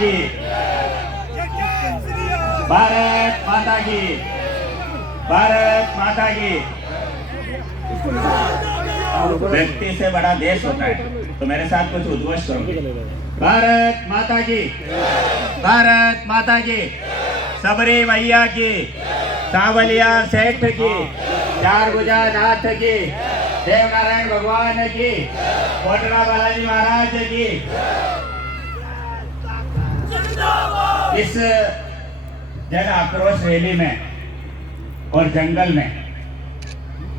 की, भारत माता की, भारत माता की। व्यक्ति से बड़ा देश होता है, तो मेरे साथ कुछ उद्घोष करोगे। भारत माता की, भारत माता की, सबरी मैया की, सावलिया सेठ की, चार भुजा नाथ की, देवनारायण भगवान की, कोटड़ा बालाजी महाराज की। इस जन आक्रोश रैली में और जंगल में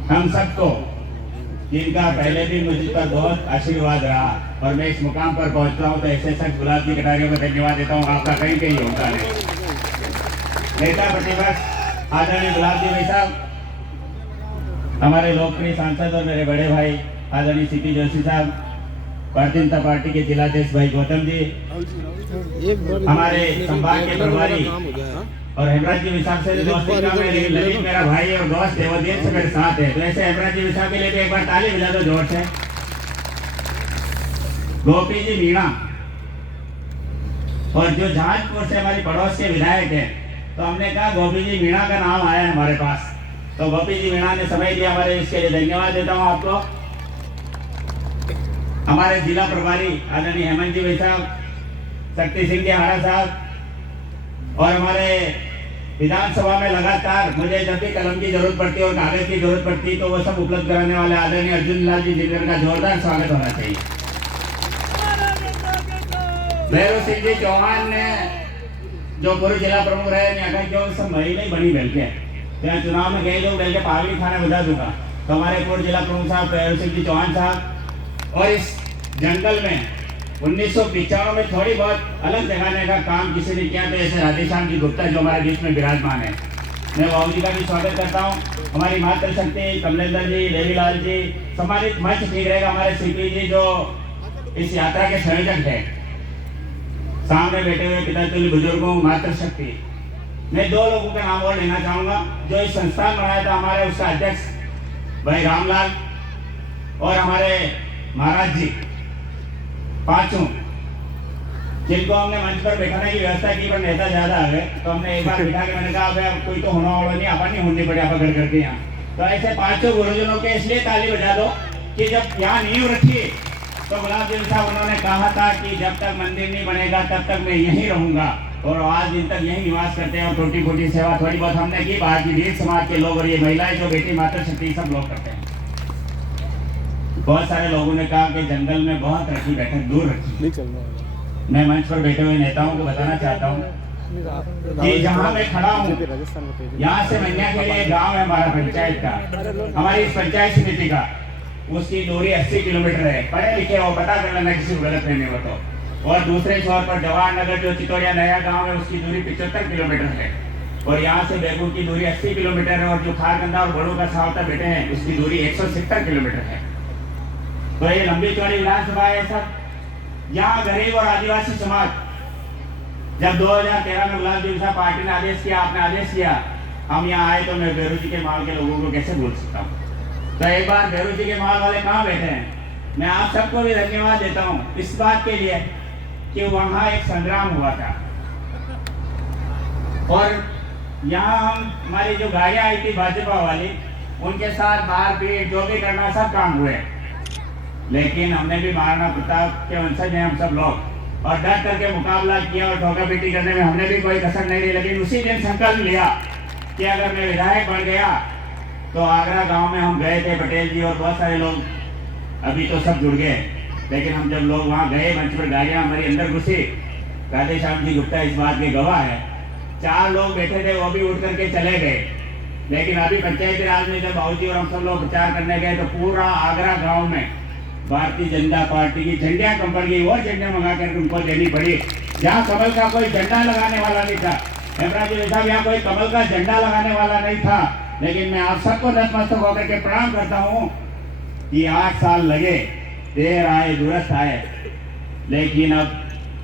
हम सबको, जिनका पहले भी मुझ पर बहुत आशीर्वाद रहा और मैं इस मुकाम पर पहुंचता हूं, तो ऐसे सख्त गुलाब की कटारियों को धन्यवाद देता हूं। आपका कहीं कहीं योगदान है। नेता प्रतिपक्ष आदरणीय गुलाब जी भाई साहब, हमारे लोकप्रिय सांसद और मेरे बड़े भाई आदरणीय सीपी जोशी साहब, भारतीय जनता पार्टी के जिलाध्यक्ष भाई गौतम जी, हमारे संभाग के प्रभारी और हेमराज जी विशाख से दोस्ती का मैं, लेकिन ललित मेरा भाई और दोस्त है, वो देर से मेरे साथ है, तो ऐसे हेमराज जी विशाख के लिए तो एक बार ताली बजा दो जोर से। गोपी जी मीणा, और जो जहाजपुर से हमारी पड़ोस के विधायक है, तो हमने कहा गोपी जी मीणा का नाम आया है हमारे पास, तो गोपी जी मीणा ने समय दिया हमारे, इसके लिए धन्यवाद देता हूँ आपको। हमारे जिला प्रभारी आदरणीय हेमंत जी भाई साहब, शक्ति सिंह जी हाड़ा साहब, और हमारे विधानसभा में लगातार मुझे जब भी कलम की जरूरत पड़ती है और कागज की जरूरत पड़ती है, तो वो सब उपलब्ध कराने वाले आदरणीय अर्जुन लाल जी जिनकर का जोरदार स्वागत होना चाहिए। भैरव सिंह जी चौहान ने जो पूर्व जिला प्रमुख रहे, यहाँ का क्यों सब महीने ही बनी मिलके यहाँ चुनाव में गए लोग मिलके पागली खाना बजा दूंगा, तो हमारे पूर्व जिला प्रमुख साहब भैरव सिंह जी चौहान साहब, और इस जंगल में 1995 में थोड़ी बहुत अलग जगाने का काम किसी ने किया, तो ऐसे राधेश्याम जी गुप्ता जो हमारे बीच में विराजमान है, मैं बाबू जी का भी स्वागत करता हूँ। हमारी मातृशक्ति कमलेंद्र जी, देवीलाल जी, सम्मानित मंच ठीक रहेगा। हमारे सीपी जी जो इस यात्रा के संयोजक है, सामने बैठे हुए पितातुल्य बुजुर्गों मातृशक्ति, मैं दो लोगों का नाम और लेना चाहूंगा जो इस संस्थान बनाया था, हमारे उसका अध्यक्ष भाई रामलाल और हमारे महाराज जी, पांचों, जिनको हमने मंच पर बैठाने की व्यवस्था की, पर नेता ज्यादा आ गए, तो हमने एक बार बिठा के मैंने कहा कोई तो होना वाला नहीं, अपन नहीं होनी पड़ी आप घर करके यहाँ, तो ऐसे पांचों गुरुजनों के इसलिए ताली बजा दो कि जब यहाँ नींव रखी तो गुलाब जी साहब उन्होंने कहा था कि जब तक मंदिर नहीं बनेगा तब तक मैं यहीं रहूंगा, और आज दिन तक यहीं निवास करते हैं और छोटी छोटी सेवा थोड़ी बहुत हमने की। बाहर की वीर समाज के लोग और ये महिलाएं जो बेटी मातृशक्ति सब लोग करते हैं। बहुत सारे लोगों ने कहा कि जंगल में बहुत रखी बैठक दूर रखी। मैं मंच पर बैठे हुए नेताओं को बताना चाहता हूँ कि जहाँ मैं खड़ा हूँ, यहाँ से मन्या के लिए गांव है हमारा पंचायत का, हमारी इस पंचायत समिति का, उसकी दूरी 80 किलोमीटर है। पढ़े लिखे हो, पता कर लेना किसी को गलत फहमी हो तो। और दूसरे छोर पर जवाहर नगर जो चितौड़िया नया गांव है, उसकी दूरी 75 किलोमीटर है, और यहाँ से बेगूर की दूरी 80 किलोमीटर है, और जो खारगंदा और बड़ों का सावता बेटे हैं उसकी दूरी 170 किलोमीटर है। तो ये लंबी चौड़ी विधानसभा है सब। यहाँ गरीब और आदिवासी समाज, जब 2013 में गुलाब जी साहब पार्टी ने आदेश किया, आपने आदेश किया, हम यहाँ आए, तो मैं बेरू जी के माल के लोगों को कैसे बोल सकता हूँ। तो एक बार बेरू जी के माल वाले कहाँ बैठे हैं, मैं आप सबको भी धन्यवाद देता हूँ इस बात के लिए कि वहाँ एक संग्राम हुआ था, और यहाँ हम हमारी जो गाड़ियाँ आई थी भाजपा वाली, उनके साथ मारपीट जो भी करना सब काम हुए, लेकिन हमने भी महाराणा प्रताप के वंशज हैं हम सब लोग, और डर करके मुकाबला किया और ठोका पीटी करने में हमने भी कोई कसर नहीं ली। लेकिन उसी दिन संकल्प लिया कि अगर मैं विधायक बन गया तो आगरा गांव में हम गए थे, पटेल जी और बहुत सारे लोग, अभी तो सब जुड़ गए, लेकिन हम जब लोग वहाँ गए, मंच पर गाड़ियाँ हमारी अंदर घुसी, राधेश्याम जी गुप्ता इस बात के गवाह है, 4 लोग बैठे थे वो भी उठ करके चले गए। लेकिन अभी पंचायती राज में जब बाबूजी और हम सब लोग प्रचार करने गए, तो पूरा आगरा गाँव में भारतीय जनता पार्टी की झंडियां कंपन गई, वो झंडियां मंगा कर उनको देनी पड़ी। जहाँ कमल का कोई झंडा लगाने वाला नहीं था, हेमराज जी साहब यहाँ कोई कमल का झंडा लगाने वाला नहीं था, लेकिन मैं आप सबको नतमस्तक होकर के प्रणाम करता हूँ कि 8 साल लगे, देर आए दुरुस्त आए, लेकिन अब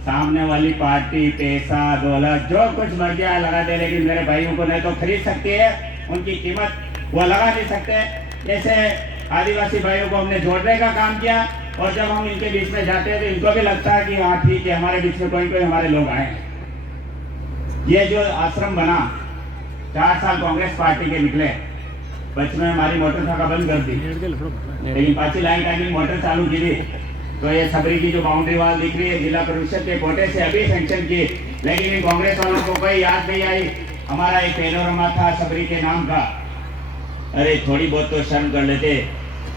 सामने वाली पार्टी पैसा दौलत जो कुछ मर्जी आए लगा दे, लेकिन मेरे भाइयों को नहीं तो खरीद सकती है, उनकी कीमत वो लगा नहीं सकते। जैसे आदिवासी भाइयों को हमने जोड़ने का काम किया, और जब हम इनके बीच में जाते हैं तो इनको भी लगता है कि हाँ ठीक है, हमारे बीच में कोई कोई हमारे लोग आए। ये जो आश्रम बना 4 साल कांग्रेस पार्टी के निकले, बचपन में हमारी मोटर थाका बंद कर दी, लेकिन पाची लाइन टाइमिंग मोटर चालू की थी। तो ये सबरी की जो बाउंड्री वाल दिख रही है जिला परिषद के कोटे से अभी सेंक्शन की, लेकिन इन कांग्रेस वालों को कोई याद नहीं आई। हमारा एक पेनोरमा था सबरी के नाम का, अरे थोड़ी बहुत तो शर्म कर लेते।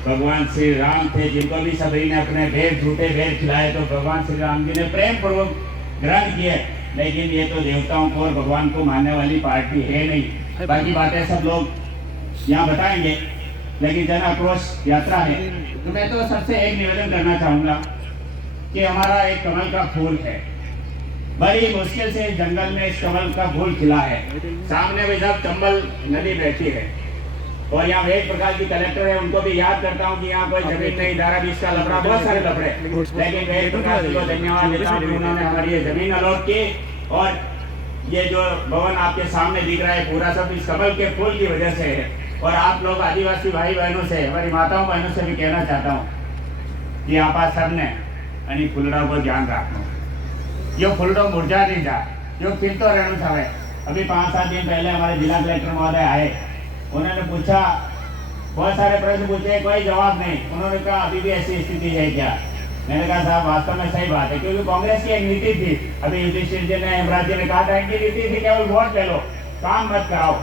भगवान श्री राम थे जिनको भी सबरी ने अपने भेद झूठे भेद खिलाए, तो भगवान श्री राम जी ने प्रेम पूर्वक ग्रहण किए। लेकिन ये तो देवताओं को और भगवान को मानने वाली पार्टी है नहीं। बाकी बातें सब लोग यहाँ बताएंगे, लेकिन जन आक्रोश यात्रा है। तो मैं तो सबसे एक निवेदन करना चाहूंगा कि हमारा एक कमल का फूल है, बड़ी मुश्किल से जंगल में इस कमल का फूल खिला है। सामने में जब चंबल नदी बहती है और यहाँ वेद प्रकाश जी कलेक्टर है, उनको भी याद करता हूँ कि यहाँ कोई जमीन नहीं, धारा 20 का लफड़ा, बहुत सारे लफड़े, लेकिन वेद प्रकाश जी को धन्यवाद देता हूँ कि उन्होंने हमारी ये जमीन अलॉट की। और ये जो भवन आपके सामने दिख रहा है पूरा सब इस कमल के फूल की वजह से है। और आप लोग आदिवासी भाई बहनों से, हमारी माताओं बहनों से भी कहना चाहता हूँ कि आप सबने अनि फूलड़ा को ध्यान रखना। यो फूलड़ो मुरझा नहीं जा, यो खिलतो रहना चाहिए। अभी 5-7 दिन पहले हमारे जिला कलेक्टर महोदय आए, उन्होंने पूछा, बहुत सारे प्रश्न पूछे, कोई जवाब नहीं। उन्होंने कहा अभी भी ऐसी स्थिति है क्या? मैंने कहा साहब वास्तव में सही बात है, क्योंकि कांग्रेस की एक नीति थी, अभी युधिष्ठिर जी ने, हेमराज जी ने कहा था कि नीति थी केवल वोट ले लो, काम मत कराओ।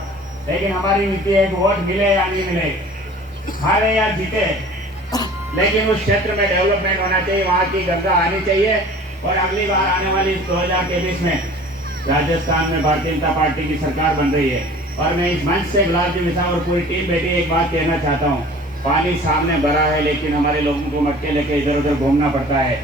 लेकिन हमारी नीति है वोट मिले या नहीं मिले, हारे या जीते, लेकिन उस क्षेत्र में डेवलपमेंट होना चाहिए, वहाँ की गंगा आनी चाहिए। और अगली बार आने वाली 2023 में राजस्थान में भारतीय जनता पार्टी की सरकार बन रही है। और मैं इस मंच से गुलाब जी मिसाल और पूरी टीम बैठी एक बात कहना चाहता हूँ, पानी सामने भरा है, लेकिन हमारे लोगों को मटके लेके इधर उधर घूमना पड़ता है।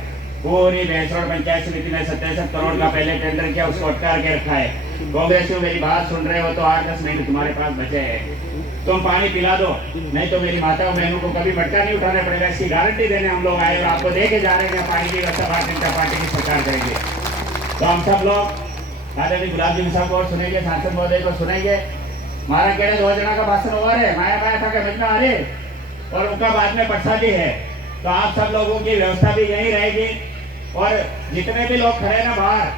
पूरी भैंसरोड पंचायत समिति ने 67 करोड़ का पहले टेंडर किया, उसको अटका के रखा है। कांग्रेस में मेरी बात सुन रहे हो तो 8-10 महीने तुम्हारे पास बचे हैं, तुम पानी पिला दो, नहीं तो मेरी माताओं बहनों को कभी मटका नहीं उठाना पड़ेगा। इसकी गारंटी देने हम लोग आए और आपको दे के जा रहे हैं, पानी की व्यवस्था भारतीय जनता पार्टी की सरकार करेगी। तो हम सब लोग आदरणीय गुलाब जी साहब को सुनेंगे, सांसद महोदय को सुनेंगे। मारा केड़े 2 जना का भाषण हुआ है, माया माया था कि मिलना अरे, और उनका बाद में प्रसादी है। तो आप सब लोगों की व्यवस्था भी यही रहेगी। और जितने भी लोग खड़े ना बाहर,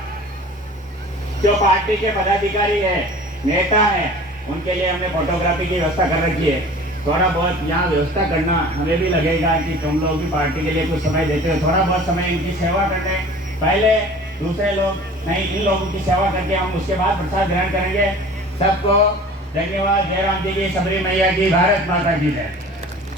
जो पार्टी के पदाधिकारी है, नेता है, उनके लिए हमने फोटोग्राफी की व्यवस्था कर रखी है। थोड़ा बहुत यहाँ व्यवस्था करना हमें भी लगेगा कि तुम लोग भी पार्टी के लिए कुछ समय देते हो, थोड़ा बहुत समय इनकी सेवा करने, पहले दूसरे लोग नहीं, इन लोगों की सेवा करके हम उसके बाद प्रसाद ग्रहण करेंगे। सबको धन्यवाद। जय राम जी की, सबरी मैया की, भारत माता की जय।